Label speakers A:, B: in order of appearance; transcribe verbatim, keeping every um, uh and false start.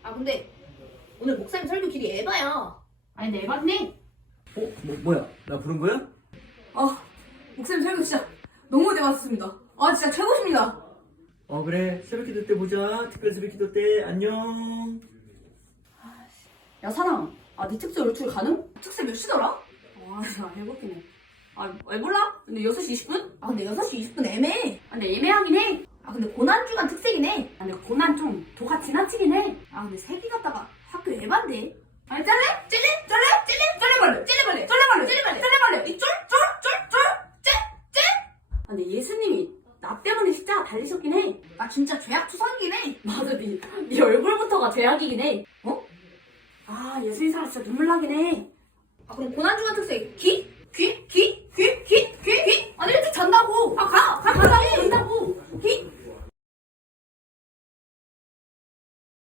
A: 아 근데 오늘 목사님 설교 길이 에바야.
B: 아니 내 봤네.
C: 어? 뭐, 뭐야? 나 부른 거야?
D: 아, 목사님 설교 진짜 너무 대박이었습니다. 아, 진짜 최고십니다.
C: 어 그래 새벽기도 때 보자. 특별 새벽기도 때 안녕.
B: 야 사랑, 아 네 특수 연출 가능?
D: 특세 몇 시더라?
B: 아, 나 해볼게네. 아, 왜 몰라? 근데 여섯 시 이십 분?
A: 아 근데 여섯 시 이십 분 애매해.
B: 아, 근데 애매하긴 해.
A: 아 근데 고난주간 특색이네
B: 아, 근데 고난 좀 도가 지나치긴 해. 아, 근데 세기 갔다가 학교 에반데. 아니 짤래?
A: 찔레 쩔레 찔레 쩔레벌레 찔레벌레 쩔레벌레 찔레벌레 쩔레벌레 이쫄쫄쫄쫄
B: 아, 근데 예수님이 나 때문에 십자가 달리셨긴 해.
A: 아 진짜 죄악 투성이긴 해.
B: 맞아, 네, 네 얼굴부터가 죄악이긴 해. 어? 아, 예수님 살아 진짜 눈물 나긴 해.
A: 아 그럼 고난주간 특색 귀? 귀? 귀? 귀? 귀? 귀? 귀? 아니 일찍 잔다고. 아 가! 가! 가자고!
B: 된다고.
A: 귀?